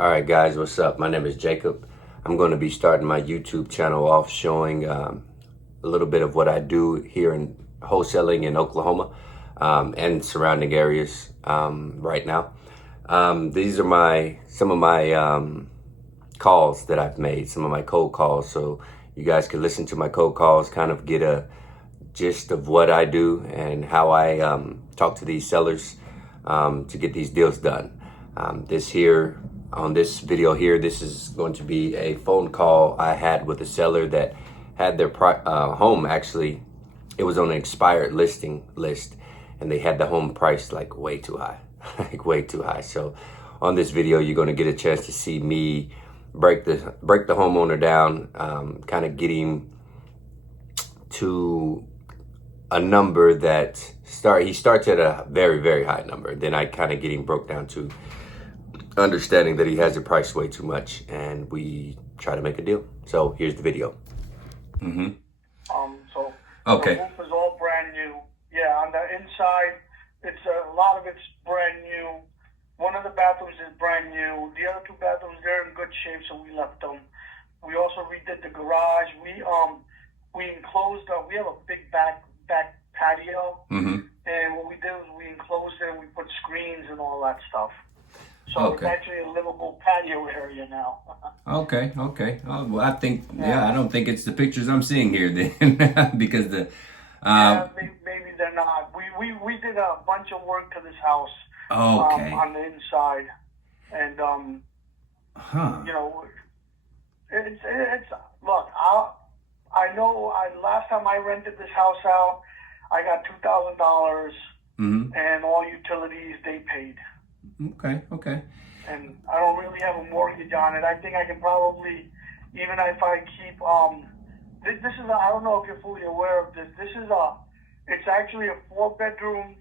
Alright guys, what's up? My name is Jacob. I'm going to be starting my YouTube channel off showing a little bit of what I do here in wholesaling in Oklahoma and surrounding areas right now. These are some of my calls that I've made, some of my cold calls, so you guys can listen to my cold calls, kind of get a gist of what I do and how I talk to these sellers to get these deals done. On this video here, this is going to be a phone call I had with a seller that had their home, actually, it was on an expired listing list, and they had the home priced like way too high, like way too high. So on this video, you're going to get a chance to see me break the homeowner down, kind of get him to a number that he starts at a very, very high number. Then I kind of get him broke down to understanding that he has it priced way too much, and we try to make a deal. So here's the video. So okay. The roof is all brand new. Yeah, on the inside, it's a lot of it's brand new. One of the bathrooms is brand new. The other two bathrooms, they're in good shape, so we left them. We also redid the garage. We enclosed. We have a big back patio, and what we did was we enclosed it and we put screens and all that stuff. So It's actually a livable patio area now. Okay. Oh, well, I think, I don't think it's the pictures I'm seeing here then, because maybe they're not. We did a bunch of work to this house. On the inside, and you know, it's look. I know. Last time I rented this house out, I got $2,000, and all utilities they paid. Okay. And I don't really have a mortgage on it. I think I can probably, even if I keep, this is I don't know if you're fully aware of this. It's actually a four bedroom,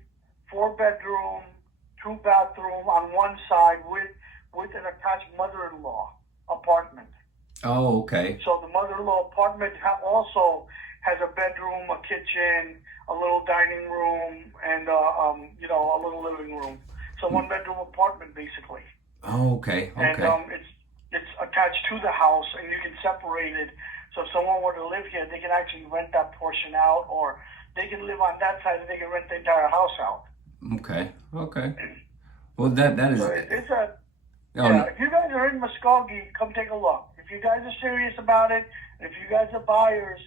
2-bathroom on one side with an attached mother-in-law apartment. Oh, okay. So the mother-in-law apartment also has a bedroom, a kitchen, a little dining room, and a little living room. So one-bedroom apartment, basically. Oh, okay. And it's attached to the house, and you can separate it. So if someone were to live here, they can actually rent that portion out, or they can live on that side and they can rent the entire house out. Okay. Well, that is. So it's a. If you guys are in Muskogee, come take a look. If you guys are serious about it, if you guys are buyers,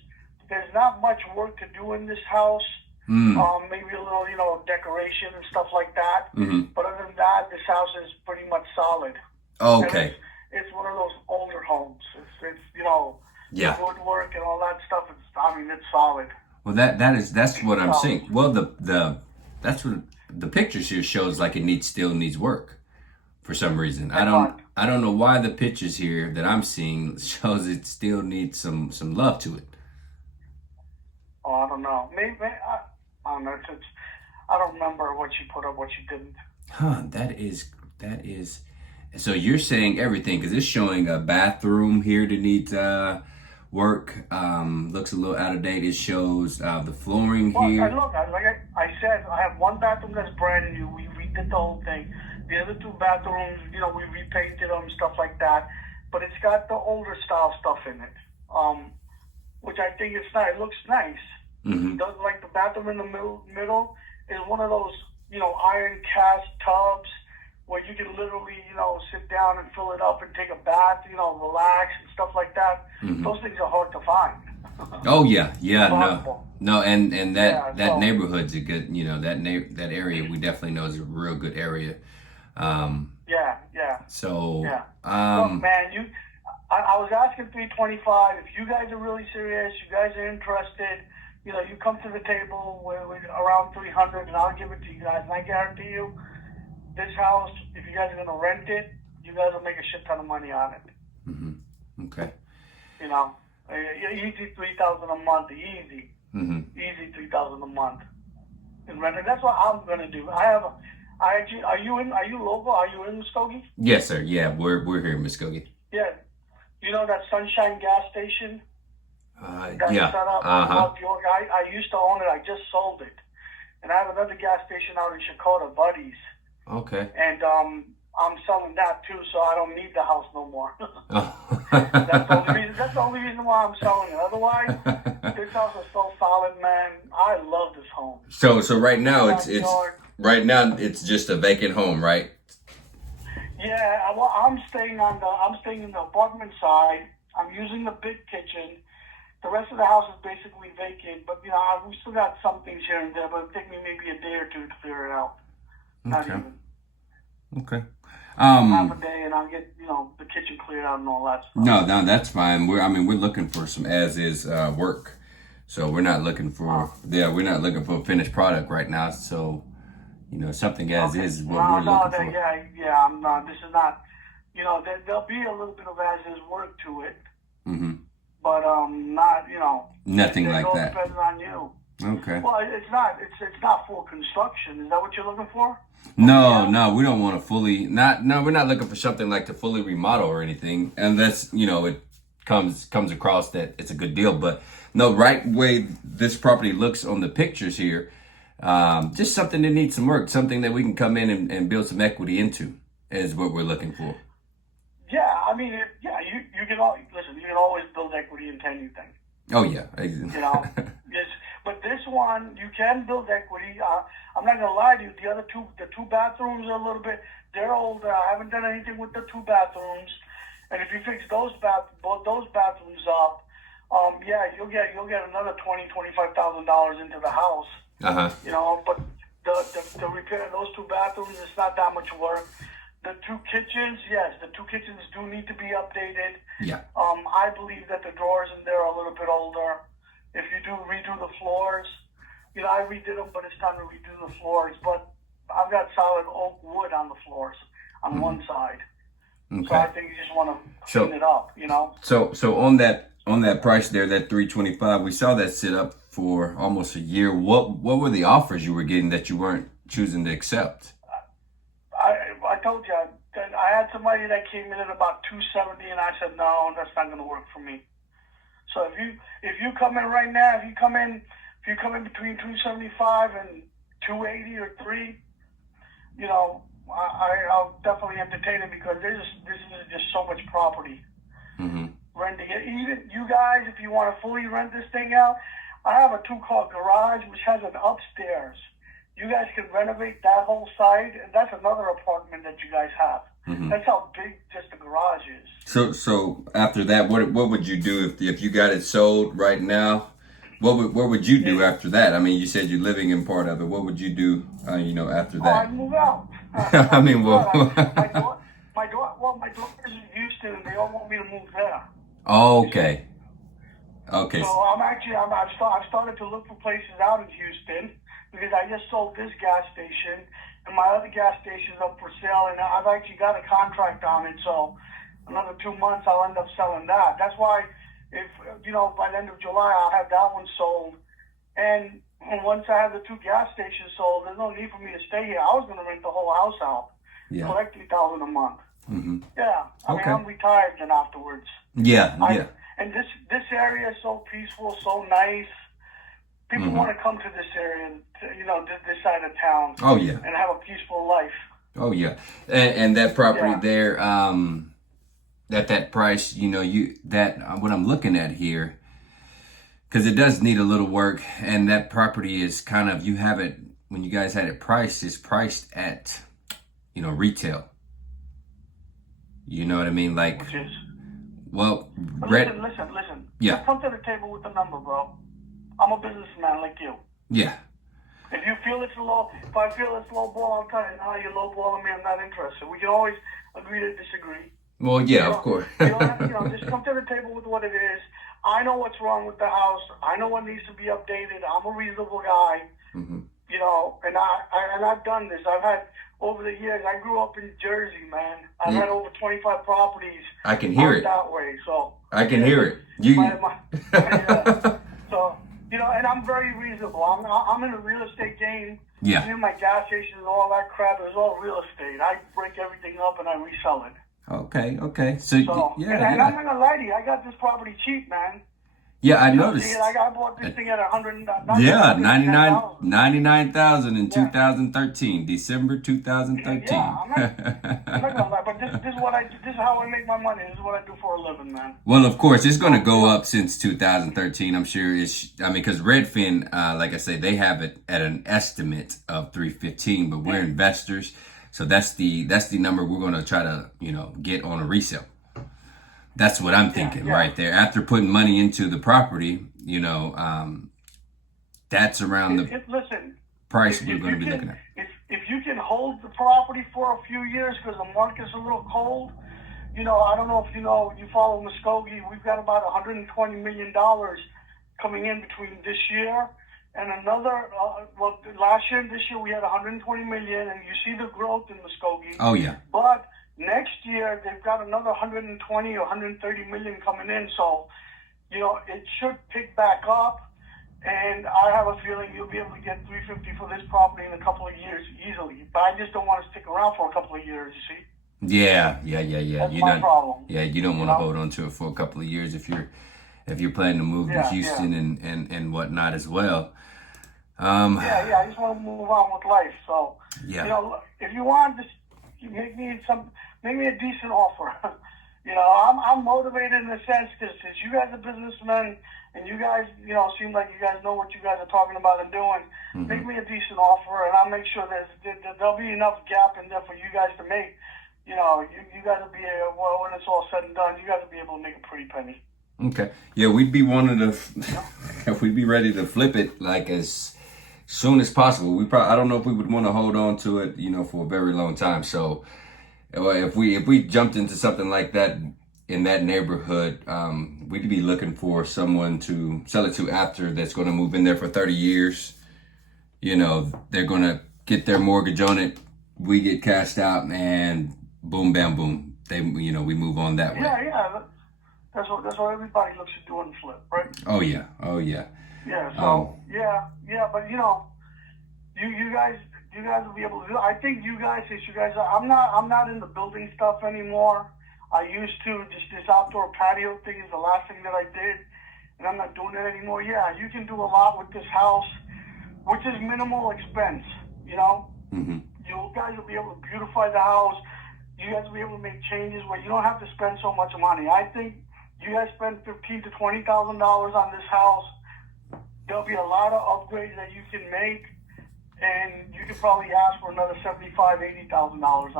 there's not much work to do in this house. Maybe a little, decoration and stuff like that. But other than that, this house is pretty much solid. Okay. It's one of those older homes. It's woodwork and all that stuff. It's solid. Well, that's what I'm saying. Well, that's what the pictures here shows, like it still needs work for some reason. I don't know why the pictures here that I'm seeing shows it still needs some love to it. Oh, I don't know. Maybe I don't know. I don't remember what you put up, what you didn't. That is. So you're saying everything, because it's showing a bathroom here that needs work. Looks a little out of date. It shows the flooring here. Look, like I said, I have one bathroom that's brand new. We redid the whole thing. The other two bathrooms, we repainted them, stuff like that. But it's got the older style stuff in it, which I think it's nice. It looks nice. Like the bathroom in the middle is one of those, iron cast tubs where you can literally, sit down and fill it up and take a bath, relax and stuff like that. Those things are hard to find. Oh yeah, no, and that neighborhood's a good, that area we definitely know is a real good area. So look, man, I was asking $325. If you guys are really serious, you guys are interested, you come to the table with around $300, and I'll give it to you guys. And I guarantee you, this house, if you guys are gonna rent it, you guys will make a shit ton of money on it. Okay. Easy $3,000 a month, easy. Easy $3,000 a month in rent. And that's what I'm gonna do. Are you local? Are you in Muskogee? Yes, sir. Yeah, we're here in Muskogee. Yeah. You know that Sunshine gas station? Yeah. Set up North York? I used to own it. I just sold it. And I have another gas station out in Shakota, Buddy's. Okay. And I'm selling that too, so I don't need the house no more. Oh. That's the only reason why I'm selling it. Otherwise, this house is so solid, man. I love this home. So right now it's just a vacant home, right? Yeah, well, I'm staying in the apartment side. I'm using the big kitchen. The rest of the house is basically vacant, but we still got some things here and there. But it'll take me maybe a day or two to clear it out. Not Okay. even. Okay. Half a day, and I'll get the kitchen cleared out and all that stuff. No, that's fine. We're looking for some as is work, so we're not looking for we're not looking for a finished product right now. So something as is is what we're looking for. Yeah. I'm not. This is not. There'll be a little bit of as is work to it. Mm-hmm. But not Nothing like all that. depends on you. Okay. Well, it's not full construction. Is that what you're looking for? No, we don't want to fully we're not looking for something like to fully remodel or anything, unless it comes across that it's a good deal. But no, right way this property looks on the pictures here, just something that needs some work, something that we can come in and build some equity into is what we're looking for. Yeah, I mean, you can listen. You can always build equity into anything. Oh yeah, Yes, but this one you can build equity. I'm not gonna lie to you. The two bathrooms are a little bit. They're older. I haven't done anything with the two bathrooms, and if you fix both those bathrooms up, you'll get another $20,000-$25,000 into the house. But the repair of those two bathrooms, it's not that much work. The two kitchens, yes, the two kitchens do need to be updated. Yeah. I believe that the drawers in there are a little bit older. If you do redo the floors, I redid them, but it's time to redo the floors. But I've got solid oak wood on the floors on one side. Okay. So I think you just want to clean it up, So on that price there, that $325, we saw that sit up for almost a year. What were the offers you were getting that you weren't choosing to accept? I told you, I had somebody that came in at about 270, and I said, no, that's not going to work for me. So if you come in right now, if you come in between 275 and 280 or 3, I'll definitely entertain it, because this is just so much property. Mm-hmm. Renting it, even you guys, if you want to fully rent this thing out, I have a 2-car garage which has an upstairs. You guys can renovate that whole side, and that's another apartment that you guys have. Mm-hmm. That's how big just the garage is. So after that, what would you do if you got it sold right now? What would you do after that? I mean, you said you're living in part of it. What would you do? After that? I'd move out. I mean, well, my daughter's in Houston, and they all want me to move there. Okay. So I've started to look for places out in Houston, because I just sold this gas station, and my other gas station's up for sale, and I've actually got a contract on it, so another 2 months I'll end up selling that. That's why, if by the end of July I'll have that one sold, and once I have the 2 gas stations sold, there's no need for me to stay here. I was going to rent the whole house out, collect $3,000 a month. Mm-hmm. Yeah, I mean, I'm retired then afterwards. Yeah. And this area is so peaceful, so nice. People want to come to this area, this side of town. Oh yeah. And have a peaceful life. Oh yeah, and that property there, that price, what I'm looking at here, because it does need a little work, and that property is kind of, you have it, when you guys had it priced, it's priced at, retail. You know what I mean? Like, which is, listen. Yeah. Just come to the table with the number, bro. I'm a businessman like you. Yeah. If I feel it's low ball, I'll tell you, no, you're low balling me, I'm not interested. We can always agree to disagree. Well, yeah, of course. Just come to the table with what it is. I know what's wrong with the house. I know what needs to be updated. I'm a reasonable guy. Mm-hmm. And I've done this. I've had, over the years, I grew up in Jersey, man. I've had over 25 properties. I can hear it. That way, so. I can hear it. So, and I'm very reasonable. I'm in the real estate game. Yeah. In my gas stations and all that crap, it's all real estate. I break everything up and I resell it. Okay. So and I'm not gonna lie to you, I got this property cheap, man. Yeah, I You know, see, noticed. like I bought this thing at 100, Yeah, 99,000. 99,000 in Yeah. 2013, December Yeah, 2013. I'm not gonna lie, but this is what I do. This is how I make my money. This is what I do for a living, man. Well, of course, it's going to So, go up since 2013. I'm sure it's, I mean, because Redfin, like I say, they have it at an estimate of 315, but we're investors. So that's the number we're going to try to, get on a resale. That's what I'm thinking yeah. right there. After putting money into the property, that's around the Listen, price if we're going to be looking you can, at. if you can hold the property for a few years because the market's a little cold, I don't know if you follow Muskogee. We've got about $120 million coming in between this year and another. Last year and this year we had 120 million, and you see the growth in Muskogee. Oh, yeah. But next year they've got another 120 or 130 million coming in, so it should pick back up. And I have a feeling you'll be able to get 350 for this property in a couple of years easily. But I just don't want to stick around for a couple of years, you see. Yeah. That's my problem. Yeah, you don't want to hold on to it for a couple of years if you're planning to move to Houston and whatnot as well. I just want to move on with life. So, if you want, just make me a decent offer. I'm motivated in a sense because since you guys are businessmen and you guys, seem like you guys know what you guys are talking about and doing, make me a decent offer and I'll make sure there'll be enough gap in there for you guys to make. You guys will be when it's all said and done, you guys will be able to make a pretty penny. Okay. Yeah, we'd be wanting to, we'd be ready to flip it like as soon as possible. I don't know if we would want to hold on to it, for a very long time. So if we jumped into something like that in that neighborhood, we'd be looking for someone to sell it to after that's going to move in there for 30 years. They're going to get their mortgage on it. We get cashed out and boom, bam, boom. We move on that way. Yeah. That's what everybody looks at doing, flip, right? Oh yeah. Yeah. So but you guys will be able to do. I think you guys, I'm not in the building stuff anymore. I used to. Just this outdoor patio thing is the last thing that I did, and I'm not doing it anymore. Yeah, you can do a lot with this house, which is minimal expense. Mm-hmm. You guys will be able to beautify the house. You guys will be able to make changes where you don't have to spend so much money. I think you guys spend $15,000 to $20,000 on this house. There'll be a lot of upgrades that you can make, and you can probably ask for another $75,000-$80,000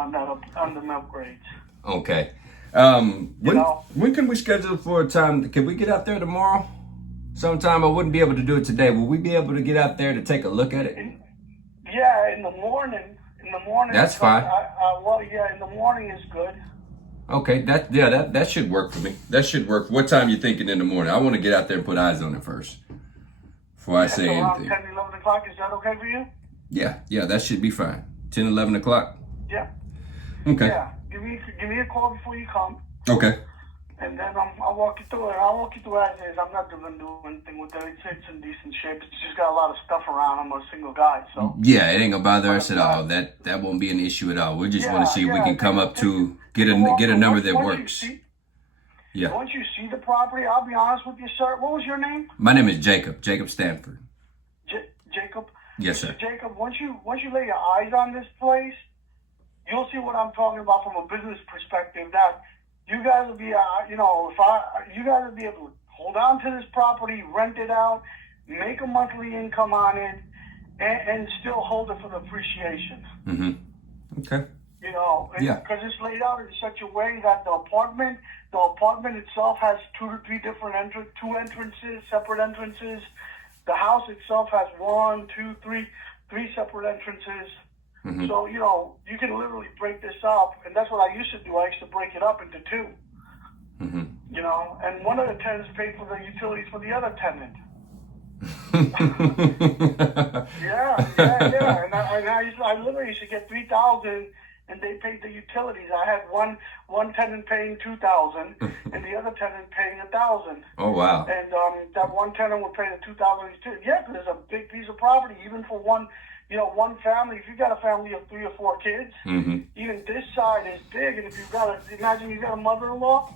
on them upgrades. Okay. When can we schedule for a time? Can we get out there tomorrow? Sometime. I wouldn't be able to do it today. Will we be able to get out there to take a look at it? In the morning. That's fine. In the morning is good. Okay, that should work for me. That should work. What time you thinking in the morning? I want to get out there and put eyes on it first before I say anything. Around 10, 11 o'clock, is that okay for you? Yeah, that should be fine. 10, 11 o'clock? Yeah. Okay. Yeah, give me a call before you come. Okay. And then I'll walk you through it. I'll walk you through as is. I'm not going to do anything with it. It's in decent shape. It's just got a lot of stuff around. I'm a single guy, so. Yeah, it ain't gonna bother us at all. That won't be an issue at all. We just want to see if we can come up to get a number that works. Yeah. Once you see the property, I'll be honest with you, sir. What was your name? My name is Jacob Stanford. Jacob? Yes, sir. Jacob, once you lay your eyes on this place, you'll see what I'm talking about from a business perspective. That you guys will be, you guys will be able to hold on to this property, rent it out, make a monthly income on it, and still hold it for the appreciation. Mm-hmm. Okay. Because it's laid out in such a way that the apartment itself has two entrances, separate entrances. The house itself has three separate entrances. Mm-hmm. So, you can literally break this up. And that's what I used to do. I used to break it up into two. Mm-hmm. And one of the tenants paid for the utilities for the other tenant. Yeah. And I literally used to get $3,000 and they paid the utilities. I had one tenant paying $2,000 and the other tenant paying $1,000. Oh, wow. And that one tenant would pay the $2,000 too. Yeah, because it's a big piece of property, even for one family. If you got a family of 3 or 4 kids, mm-hmm. even this side is big. And if imagine you got a mother-in-law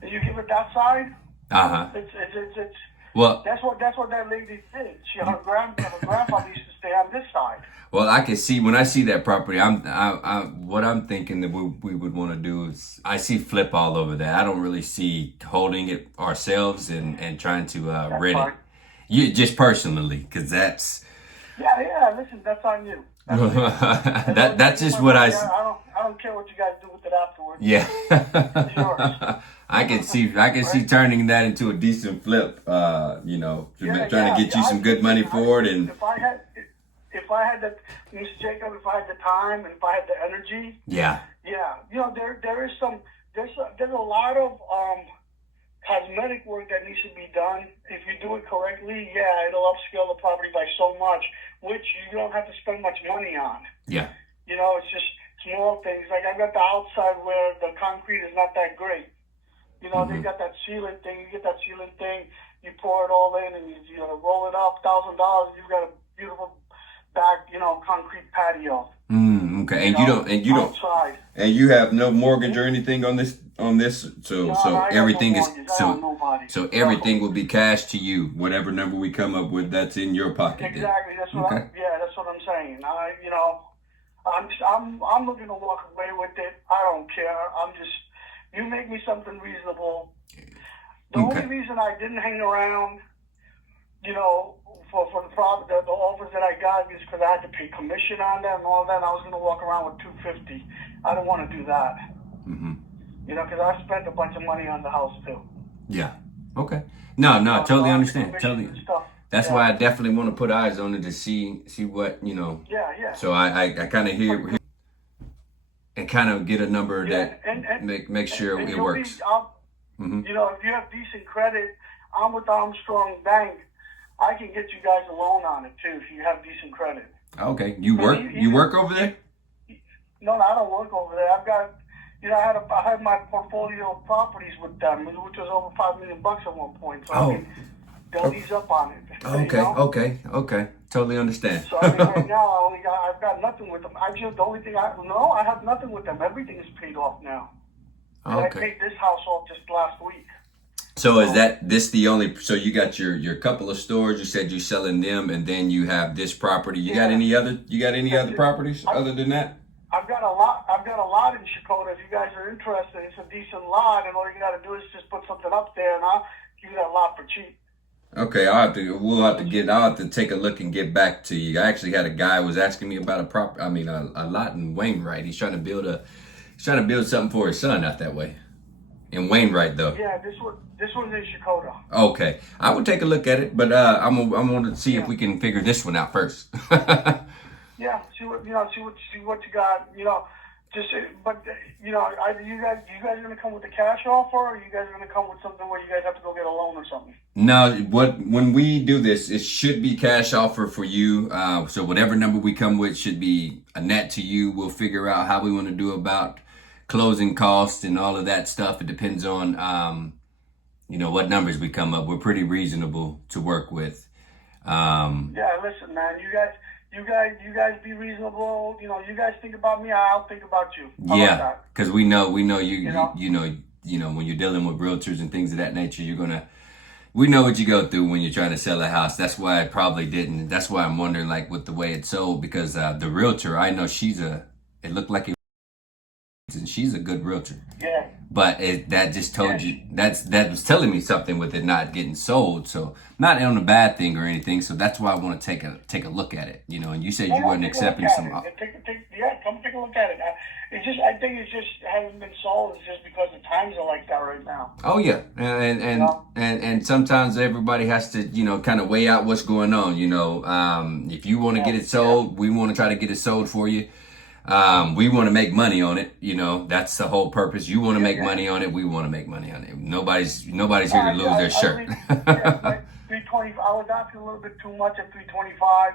and you give it that side, Uh-huh. It's Well, that's what that lady did. Her grandfather used to stay on this side. well, I can see when I see that property. What I'm thinking that we would want to do is I see flip all over that. I don't really see holding it ourselves and trying to That's rent it. fine. You just personally, because that's Yeah. Listen, that's on you. That's you. that's just what I. I don't care what you guys do with it afterwards. Yeah. It's yours. I can see turning that into a decent flip. You know, trying to get you some good money for it. And if I had the Mr. Jacob, if I had the time and if I had the energy, yeah, you know, there's a lot of cosmetic work that needs to be done. If you do it correctly, it'll upscale the property by so much, which you don't have to spend much money on. yeah, You know, it's just small things. Like I've got the outside where the concrete is not that great. You know, they got that sealant thing. You get that sealant thing, you pour it all in, and you know, roll it up. $1,000. You've got a beautiful back, you know, concrete patio. Okay, and you don't, outside. and you have no mortgage or anything on this. So I everything got no is mortgage. I don't know nobody. so everything will be cash to you. Whatever number we come up with, that's in your pocket. Exactly. That's what. Okay. That's what I'm saying. You know, I'm looking to walk away with it. I don't care. You make me something reasonable. The only reason I didn't hang around, you know, for the offers that I got is because I had to pay commission on them and all that. And I was going to walk around with $250. I didn't want to do that. You know, because I spent a bunch of money on the house too. Yeah. Okay. No, totally understand. Totally. That's why I definitely want to put eyes on it to see what, you know. Yeah. So I kind of hear and kind of get a number that make sure it works. You know, if you have decent credit, I'm with Armstrong Bank. I can get you guys a loan on it too if you have decent credit. Okay. You work over there? No, I don't work over there. I've got, you know, I had my portfolio of properties with them, which was over $5 million at one point. So I mean, they'll ease up on it. Okay. You know? Okay. Totally understand. So I mean, right now I've got nothing with them. The only thing I have nothing with them. Everything is paid off now. And I paid this house off just last week. So is this the only? So you got your couple of stores. You said you're selling them, and then you have this property. You got any other? You got any other properties other than that? I've got a lot in Chicago. If you guys are interested, it's a decent lot, and all you got to do is just put something up there, and I'll give you that lot for cheap. Okay, I'll have to take a look and get back to you. I actually had a guy who was asking me about a lot in Wainwright. He's trying to build something for his son out that way. In Wainwright though. Yeah, this one's in Chicago. Okay. I will take a look at it, but I'm gonna see if we can figure this one out first. Yeah, see what you got, you know. Just, but you know, you guys are gonna come with a cash offer, or you guys are gonna come with something where you guys have to go get a loan or something? No, when we do this, it should be cash offer for you. So whatever number we come with should be a net to you. We'll figure out how we want to do about closing costs and all of that stuff. It depends on you know, what numbers we come up. We're pretty reasonable to work with. Yeah, listen, man, you guys be reasonable. You know, you guys think about me, I'll think about you. Yeah, because we know you know when you're dealing with realtors and things of that nature, we know what you go through when you're trying to sell a house. That's why I probably didn't. That's why I'm wondering, like, with the way it's sold, because the realtor, I know it looked like and she's a good realtor. Yeah. But that just told you that was telling me something with it not getting sold. So not on a bad thing or anything. So that's why I want to take a look at it. You know, and you said you weren't accepting some. Come take a look at it. I think it just hasn't been sold. It's just because the times are like that right now. Oh yeah, and sometimes everybody has to, you know, kind of weigh out what's going on. You know, if you want to get it sold, we want to try to get it sold for you. We want to make money on it. You know, that's the whole purpose. You want to make money on it. We want to make money on it. Nobody's here to lose their shirt. 320. I was asking a little bit too much at 325.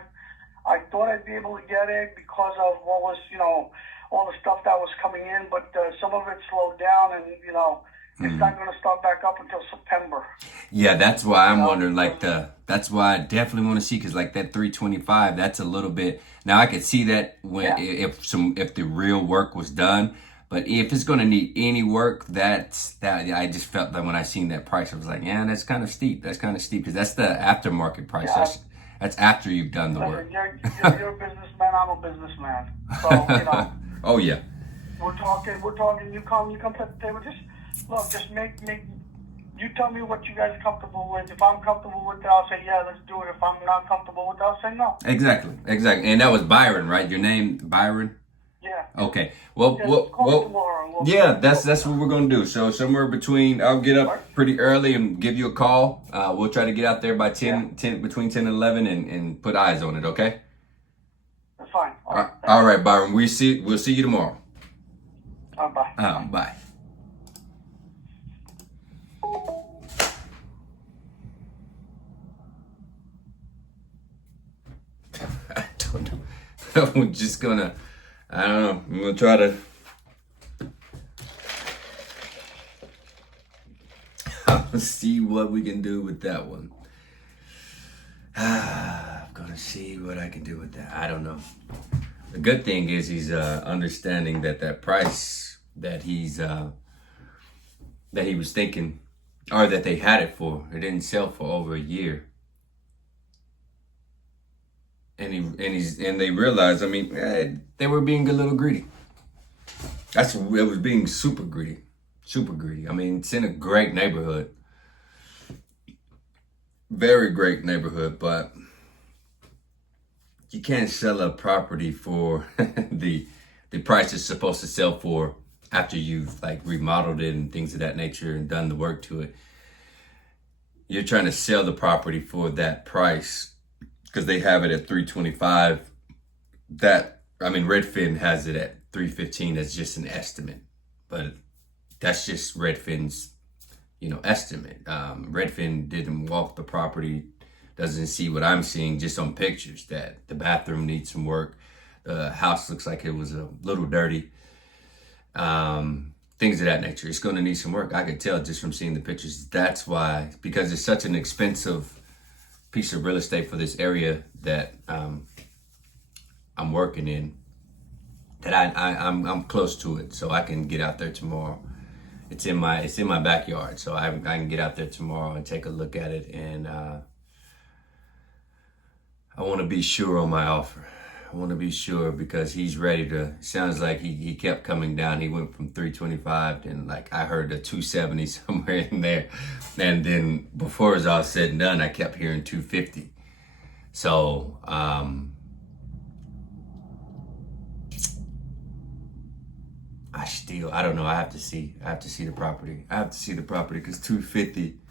I thought I'd be able to get it because of what was, you know, all the stuff that was coming in, but some of it slowed down, and you know, it's not going to start back up until September. Yeah, that's why I'm wondering. That's why I definitely want to see, because like that 325, that's a little bit. Now I could see that if the real work was done, But if it's gonna need any work, that I just felt that when I seen that price, I was like, yeah, that's kind of steep. That's kind of steep because that's the aftermarket price. Yeah, That's after you've done the work. Listen, you're a businessman. I'm a businessman. So Oh yeah. we're talking. You come to the table. Just make. You tell me what you guys are comfortable with. If I'm comfortable with it, I'll say yeah, let's do it. If I'm not comfortable with it, I'll say no. Exactly. And that was Byron, right? Your name, Byron. Yeah. Okay. Well, Call me tomorrow. yeah, that's what we're gonna do. So somewhere between, I'll get up pretty early and give you a call. We'll try to get out there by 10 between 10 and 11 and put eyes on it. Okay. That's fine. All right, Byron. We'll see you tomorrow. Bye. Bye. I don't know. I'm just gonna. I don't know. I'm gonna try to. I'll see what we can do with that one. I'm gonna see what I can do with that. I don't know. The good thing is he's understanding that price that he was thinking, or that they had it for, it didn't sell for over a year. And they realized, I mean, they were being a little greedy. It was being super greedy. I mean, it's in a great neighborhood. Very great neighborhood, but you can't sell a property for the price it's supposed to sell for after you've like remodeled it and things of that nature and done the work to it. You're trying to sell the property for that price because they have it at $325. Redfin has it at $315. That's just an estimate, but that's just Redfin's, estimate. Redfin didn't walk the property, doesn't see what I'm seeing just on pictures, that the bathroom needs some work. The house looks like it was a little dirty. Things of that nature. It's going to need some work. I could tell just from seeing the pictures. That's why, because it's such an expensive piece of real estate for this area that I'm working in, that I'm close to it, so I can get out there tomorrow. It's in my backyard, so I can get out there tomorrow and take a look at it, and I want to be sure on my offer. I want to be sure because he's ready to. Sounds like he kept coming down. He went from 325 and like I heard a 270 somewhere in there, and then before it was all said and done, I kept hearing 250. So I don't know. I have to see the property. I have to see the property because 250.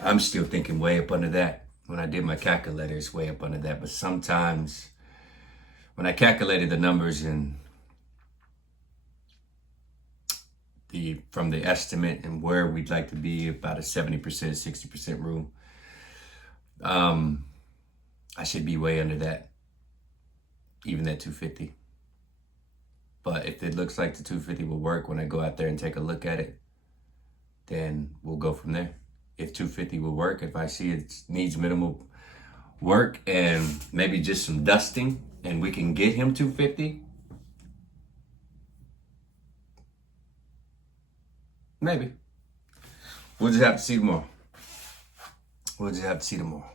I'm still thinking way up under that. When I did my calculator, it's way up under that. But sometimes when I calculated the numbers and from the estimate and where we'd like to be, about a 70%, 60% room, I should be way under that, even at 250. But if it looks like the 250 will work when I go out there and take a look at it, then we'll go from there. If 250 will work, if I see it needs minimal work and maybe just some dusting and we can get him 250, maybe. We'll just have to see tomorrow.